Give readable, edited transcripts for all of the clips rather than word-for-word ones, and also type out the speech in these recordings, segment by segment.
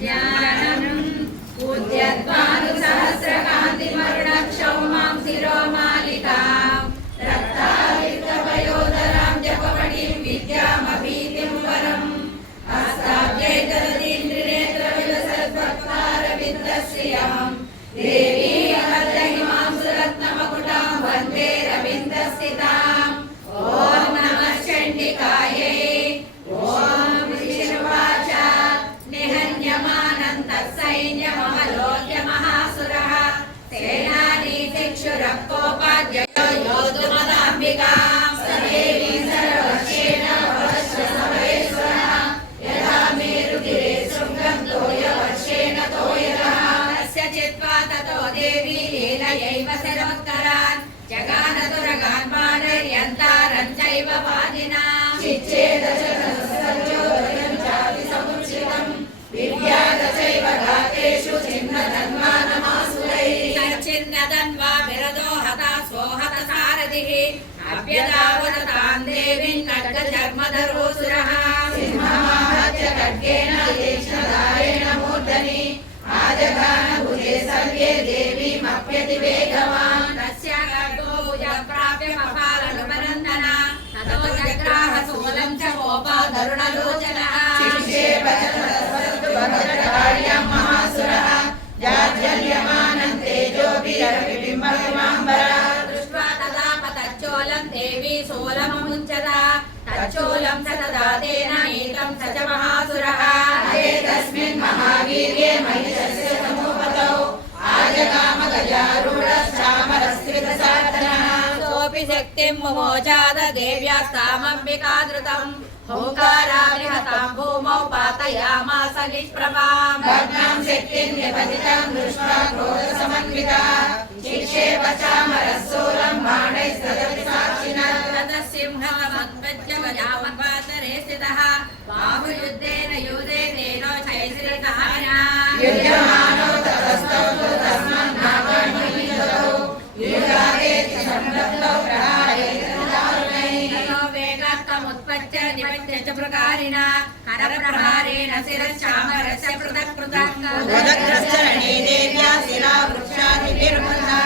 ज्ञानम् पूज्यत्वानुसहस्रकान्तिमरुणक्षौमां शिरोमालिकां रक्तालिप्तपयोदरां जपमणिं विद्यामभीतिं वरम् हस्ताब्जैतरदीन्द्रिनेत्रविलसद्भक्तारविन्दश्रियां देवी हृदयिमां सुरत्नमकुटां वन्दे रविन्दस्थिताम् ॐ नमः चण्डिकायै सैन्यमलोक्य महासुरः सेनानीतिक्षुरकोपाध्यायो योद्धुमदाम्बिकां सदेवी सर्वक्षेण वश्यसमरेश्वरः यदा मेरुगिरे शृङ्गं तोयवर्षेण तोयतः तस्य चित्वा ततो देवी लीलयैव शिरोत्करान् जगानतुरगान् बाणैर्यन्तारं चैव वादिनां चिच्छेदशतसञ्चोदयं चापि समुचितम् विद्यादचैव गातेषु छिन्नधन्वानमासुरैः सच्चिन्नधन्वा विरदो हता स्वोहत सारथिः अभ्यदावदतां देवीं खड्गचर्मधरोऽसुरः सिंहमाहत्य खड्गेन तीक्ष्णधारेण मूर्धनि आजगानभुजे सर्वे देवीमप्यतिवेगवान् तस्या खड्गो भुजप्राप्यमपालनुपनन्दना ततो जग्राह शूलं च गोपाधरुणलोचनः महासुरः जाज्वल्यमानं तेजोभिरविबिम्बविमाम्बरा दृष्ट्वा तदा पतच्चोलं देवी शूलममुञ्चता तच्चोलं स तदा तेन नीतं स च महासुरः तस्मिन् महावीर्ये महिषस्य समुपतौ आजगामगजारूढश्चामरस्त्रितसाधनः सोऽपि शक्तिं मुमोचाद देव्यास्तामम्बिका धृतम् ओंकाराभिहतां भूमौ पातयामास निष्प्रभां भग्नां शक्तिं निपतितां दृष्ट्वा क्रोधसमन्विता चिक्षेप चामरशूलं बाणैस्तदपि साक्षिणः ततः सिंहमद्वज्य गजावद्वातरे स्थितः बाहुयुद्धेन युधेनेनो चैश्रितः युध्यमानो ततस्तौ तस्मान्नागान्निमिषतौ युगादेति संरब्धौ प्रहारेण उत्पत्य निपत्य च प्रकारिणा करप्रहारेण शिरश्चामरस्य पृथक् पृथक् उदग्रश्चरणे देव्या शिरा वृक्षादिभिर्बन्धा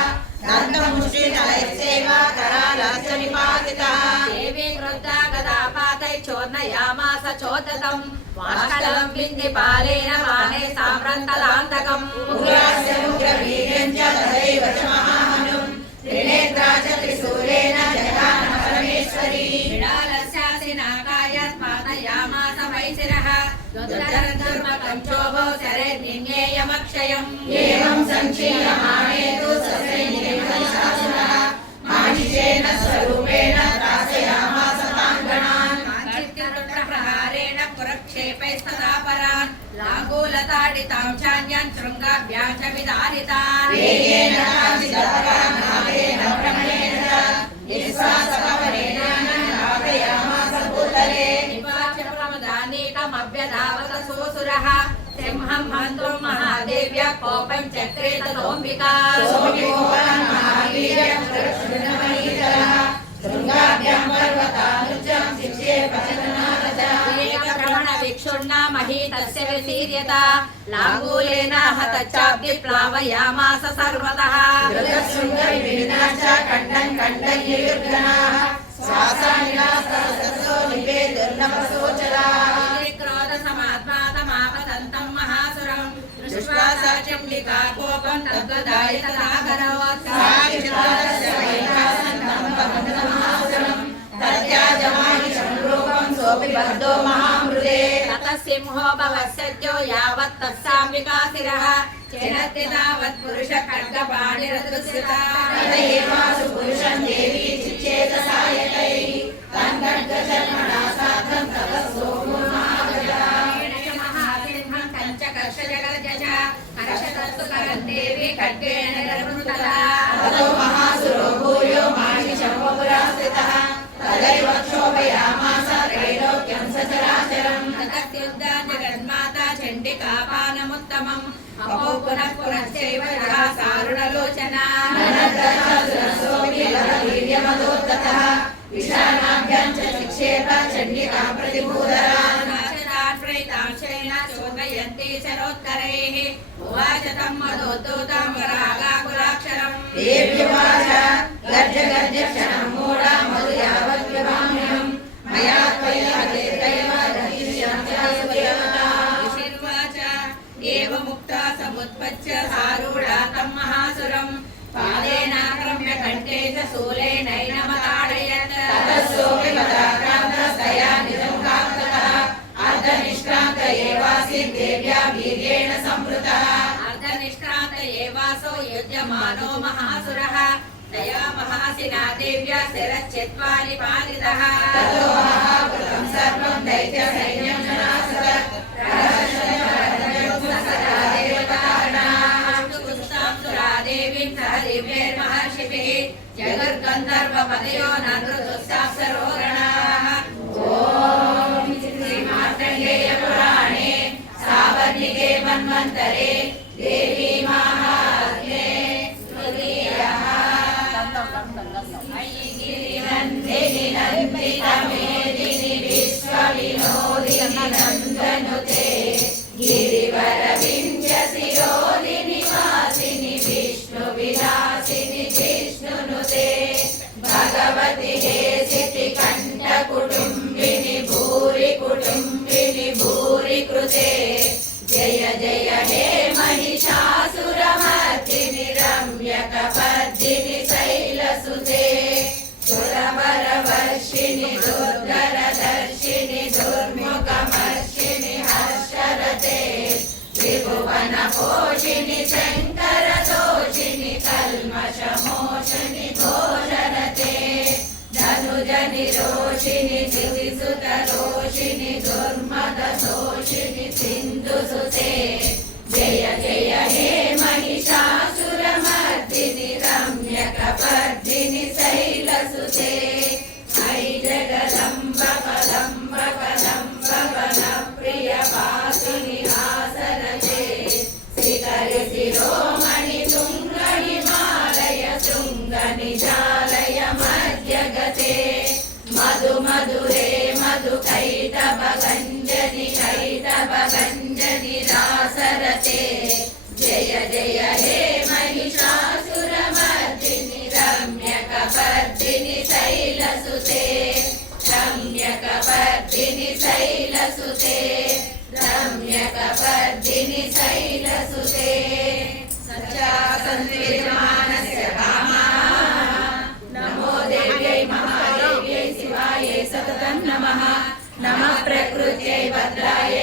दन्तमुष्टिनलैश्चैव करालाश्च निपातितः देवी क्रुद्धा गदापातैश्चोर्णयामास चोदतम् वाष्कलं बिन्दिपालेन बाणे साम्रन्तलान्तकम् उग्रास्य उग्रवीर्यं च तथैव च महाहनुम् त्रिनेत्रा च त्रिशूलेन जगान परमेश्वरी नागायत्मातयामास वैशिरः दुर्धर्मकं चोभौ शरैर्निन्येयमक्षयम् एवं सञ्चीयमाणे तु ससैन्यमहिषासुरः माहिषेण स्वरूपेण त्रासयामास तान् गणान् काञ्चित्प्रहारेण पुरक्षेपैस्तदा परान् लाङ्गूलताडितां चान्यान् शृङ्गाभ्यां च विदारितान् वेगेन काञ्चिदपरान् नागेन भ्रमणेन च निःश्वासकवरेण निपात्यप्रमदानीकमभ्यधावत सोऽसुरः सिंहं हन्तुं महादेव्या कोपं चक्रे ततोऽम्बिका सोऽपिकोपलं महावीर्यं कृष्णमणिधरः शृङ्गाभ्यां पर्वतानुजं शिक्षेप एकभ्रमणविक्षुण्णा मही तस्य विशीर्यता लाङ्गूलेन हतच्चाब्दिप्लावयामास सर्वतः धृतशृङ्गविभिन्ना च खण्डं खण्डं युयुर्गणाः श्वासानिलासहस्रो निवेदुर्नभसोचराः क्रोधसमात्मातमापतन्तं महासुरं दृष्ट्वा सा चण्डिका कोपं तद्वदाय तदा करोत् साक्षितारस्य वैहासन्तं महासुरं तत्याजमाहिषं रूपं सोऽपि बद्धो महामृदे ततः सिंहो भवत्सद्यो यावत् तस्साम्बिका शिरः चेनत्ति तावत् पुरुष खड्गपाणिरदृश्यता तदेवासु पुरुषं देवी चिच्चेतसायकैः तन्खड्गचर्मणा साधं ततः सोमोर्मागतः महासिंहं कञ्चकर्षजगर्जश कर्षतस्तु करं देवी खड्गेन गर्भुतला ततो महासुरो भूयो माहिषं वपुरास्थितः तदैव क्षोभयामास त्रैलोक्यं सचराचरं ततस्युद्धा जगन्माता चण्डिका पानमुत्तमम् अहो पुनः पुनश्चैव सारुणलोचना वीर्यमदोत्ततः विशालाभ्यां च शिक्षेप चण्डिका प्रतिभूधरान् प्रेतांशेन चोदयन्ति शरोत्तरैः उवाच तं मदोद्धूतं वरागाकुलाक्षरम् देव्युवाच गर्ज गर्ज क्षणं मूढा मधु यावद्विभाम्यहं मया त्वयि हतेर्दैव ऋषिर्वाच एवमुक्ता समुत्पत्य सारूढा तं महासुरं पादेनाक्रम्य कण्ठे च शूलेनैनमताडयत् ततस्सोऽपि मदाक्रान्तस्तया निजं कान्तः अर्धनिष्क्रान्त एवासि देव्या वीर्येण संवृतः अर्धनिष्क्रान्त एवासो युज्यमानो महासुरः तया महासिना देव्या शिरश्चित्वा निपातितः ततो महापुरं सर्वं दैत्यसैन्यं जनासदत् देवीं सह दिव्यैर्महर्षिभिः जगद्गन्धर्वपदयो नन्दृतुस्साप्सरो गणाः ॐ श्रीमार्कण्डेयपुराणे सावर्णिके मन्वन्तरे देवी माहात्म्ये तृतीयः अयि गिरिनन्दिनि नन्दितमेदिनि विश्वविनोदिनि नन्दनुते गिरिवरविन्ध्यशिरोदिनि वासिनि विष्णुविलासिनि जिष्णुनुते भगवति हे सितिकण्ठकुटुम्बिनि भूरि कुटुम्बिनि भूरि कृते जय जय हे महिषासुरमर्दिनि रम्यकपर्दिनि शैलसुते सुरवरवर्षिणि दुर्धरदर्शिनि दुर्मुखमर्षिणि हर्षरते त्रिभुवनपोषिणि शङ्करदोषिणि कल्मषमोषिणि घोषरते धनुजनिरोषिणि दिविसुतरोषिणि दुर्मदशोषिणि सिन्धुसुते जय जय हे महिषासुरमर्दिनि रम्यकपर्दिनि शैलसुते ऐ जगदम्ब कदम्ब कदम्ब वनप्रियवासिनि हासरते श्रीकरि शिरोमणि तुङ्गणिमालय शृङ्गनिजालय मध्यगते मधु मधुरे मधुकैटभगञ्जनि कैटभगञ्जनि रासरते जय जय हे महिषासुरमर्दिनि रम्यकपर्दिनि शैलसुते रम्यकपर्दिनि शैलसुते रम्यकपर्दिनि शैलसुते सच्चासन्विर्मानस्य कामाः नमो देव्यै महादेव्यै शिवायै सततं नमः नमः प्रकृत्यै भद्रायै